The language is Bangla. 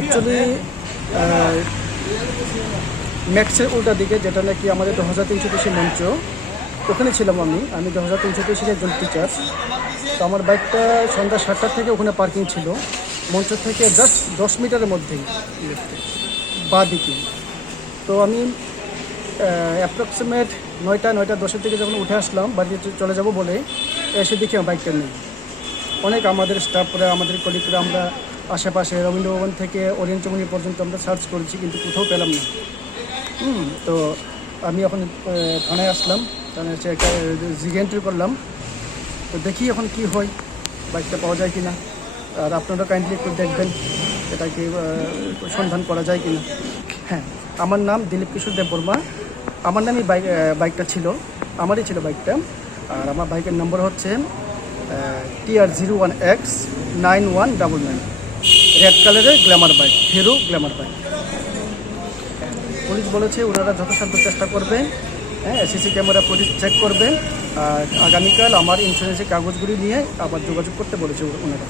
অ্যাকচুয়ালি ম্যাক্সের উল্টা দিকে, যেটা নাকি আমাদের 2333 মঞ্চ, ওখানে ছিলাম আমি 2333 একজন টিচার। তো আমার বাইকটা সন্ধ্যা 7টা থেকে ওখানে পার্কিং ছিল, মঞ্চ থেকে জাস্ট 10 মিটারের মধ্যেই বাঁ দিকে। তো আমি অ্যাপ্রক্সিমেট 9টা-9:10 থেকে যখন উঠে আসলাম বাড়িতে চলে যাব বলে, এসে দেখি আমার বাইকটা নেই। অনেক আমাদের স্টাফরা, আমাদের কলিগরা, আমরা আশেপাশে রবীন্দ্র ভবন থেকে ওরিয়েন্ট চৌমুহনী পর্যন্ত আমরা সার্চ করেছি, কিন্তু কোথাও পেলাম না। তো আমি এখন থানায় আসলাম, থানায় এসে একটা জিডি এন্ট্রি করলাম। তো দেখি এখন কি হয়, বাইকটা পাওয়া যায় কিনা। আর আপনারা কাইন্ডলি একটু দেখবেন এটা কি সন্ধান করা যায় কিনা। হ্যাঁ, আমার নাম দিলীপ কিশোর দেববর্মা। আমার নামই বাইকটা ছিল, আমারই ছিল বাইকটা। আর আমার বাইকের নম্বর হচ্ছে TR01X 9199, রেড কালারের Glamour bike, hero Glamour bike. Police বলেছে ওনারা যথাসাধ্য চেষ্টা করবে, হ্যাঁ, সিসি ক্যামেরা পুলিশ চেক করবে। আর আগামীকাল আমার ইন্স্যুরেন্সের কাগজগুলি নিয়ে আবার যোগাযোগ করতে বলেছে ওনারা।